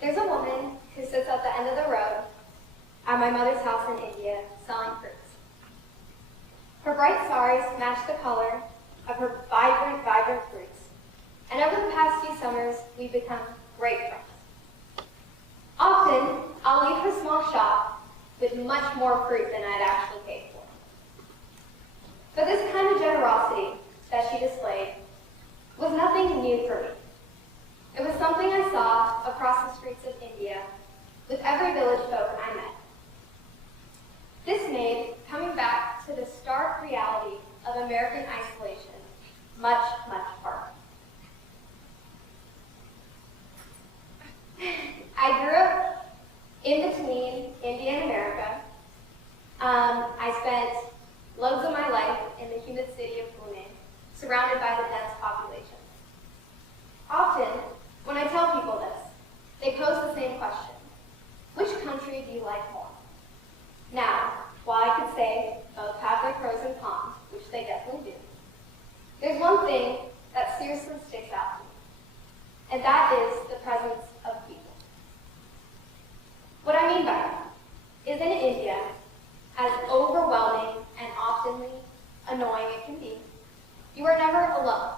There's a woman who sits at the end of the road at my mother's house in India selling fruits. Her bright saris match the color of her vibrant fruits. And over the past few summers, we've become great friends. Often, I'll leave her small shop with much more fruit than I'd actually paid for. But this kind of generosity that she displayed was nothing new for me. It was something I saw across the streets of India with every village folk I met. This made coming back to the stark reality of American isolation much, much harder. I grew up in between India and America. I spent loads of my life in the humid city of Pune, surrounded by the dense population. Often, when I tell people this, they pose the same question: which country do you like more? Now, while I could say both have their pros and cons, which they definitely do, there's one thing that seriously sticks out to me, and that is the presence of people. What I mean by that is in India, as overwhelming and oftenly annoying it can be, you are never alone.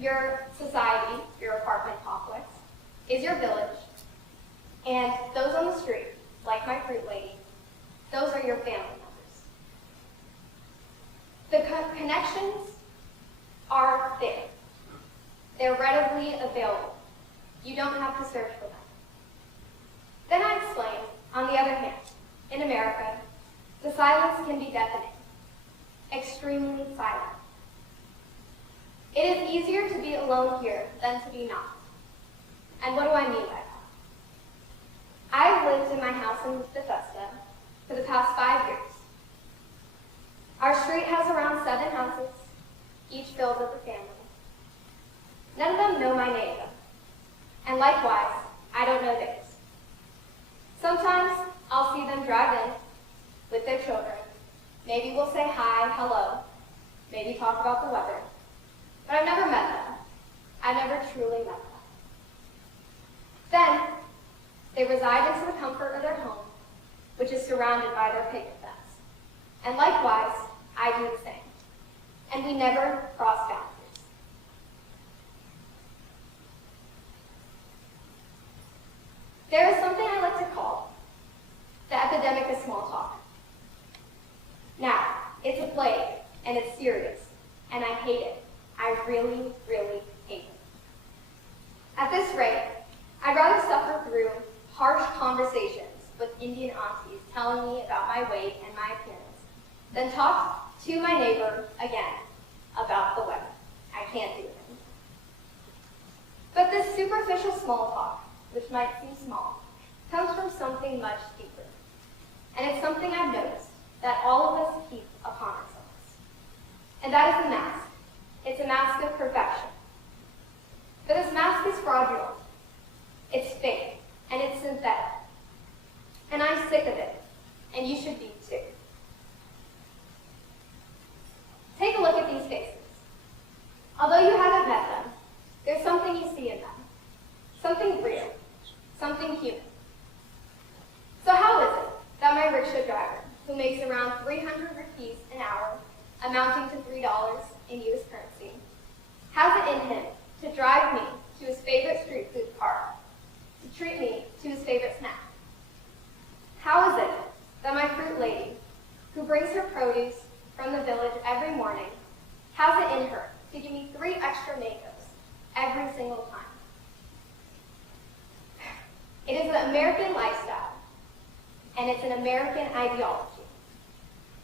Your society, your apartment complex, is your village, and those on the street, like my fruit lady, those are your family members. The connections are there. They're readily available. You don't have to search for them. Then I explain, on the other hand, in America, the silence can be deafening, extremely silent. It is easier to be alone here than to be not. And what do I mean by that? I've lived in my house in Bethesda for the past 5 years. Our street has around 7 houses, each filled with a family. None of them know my name, though. And likewise, I don't know theirs. Sometimes I'll see them drive in with their children. Maybe we'll say hi, hello, maybe talk about the weather. But I've never met them. I've never truly met them. Then, they reside into the comfort of their home, which is surrounded by their picket fence. And likewise, I do the same. And we never cross boundaries. There is something I like to call the epidemic of small talk. Now, it's a plague, and it's serious, and I hate it. I really, really hate it. At this rate, I'd rather suffer through harsh conversations with Indian aunties telling me about my weight and my appearance than talk to my neighbor again about the weather. I can't do it anymore. But this superficial small talk, which might seem small, comes from something much deeper. And it's something I've noticed that all of us keep upon ourselves. And that is the mask. It's a mask of perfection. But this mask is fraudulent. It's fake, and it's synthetic. And I'm sick of it, and you should be too. Take a look at these faces. Although you haven't met them, there's something you see in them. Something real, something human. So how is it that my rickshaw driver, who makes around 300 rupees an hour, amounting to $3 in US currency, has it in him to drive me to his favorite street food cart, to treat me to his favorite snack? How is it that my fruit lady, who brings her produce from the village every morning, has it in her to give me 3 extra mangoes every single time? It is an American lifestyle, and it's an American ideology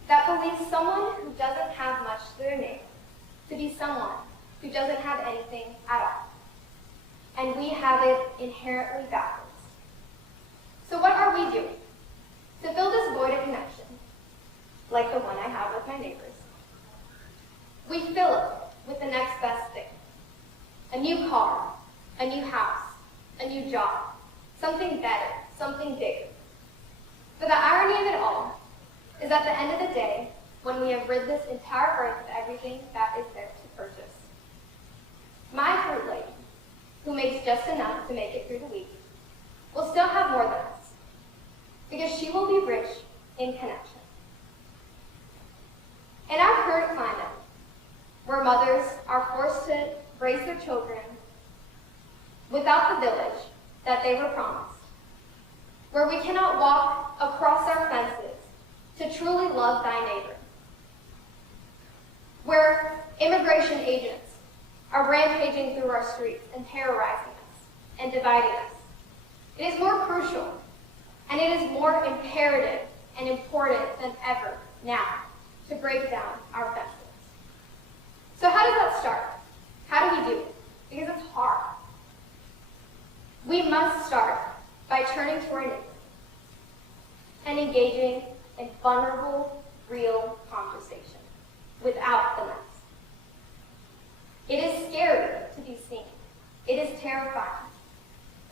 that believes someone who doesn't have much to their name to be someone who doesn't have anything at all. And we have it inherently backwards. So what are we doing? To fill this void of connection, like the one I have with my neighbors, we fill it with the next best thing. A new car, a new house, a new job, something better, something bigger. But the irony of it all is at the end of the day, when we have rid this entire earth of everything that is there to purchase, my fruit lady, who makes just enough to make it through the week, will still have more than us, because she will be rich in connection. In our current climate, where mothers are forced to raise their children without the village that they were promised, where we cannot walk across our fences to truly love thy neighbor, where immigration agents are rampaging through our streets and terrorizing us and dividing us, it is more crucial and it is more imperative and important than ever now to break down our fences. So how does that start? How do we do it? Because it's hard. We must start by turning to our neighbor and engaging in vulnerable, real conversation without the mask. It is scary to be seen. It is terrifying.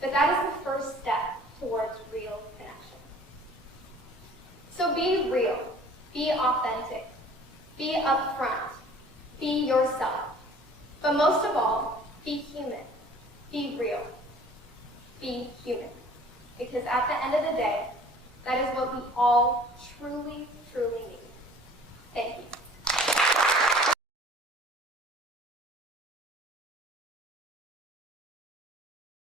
But that is the first step towards real connection. So be real. Be authentic. Be upfront. Be yourself. But most of all, be human. Be real. Be human. Because at the end of the day, that is what we all truly, truly need.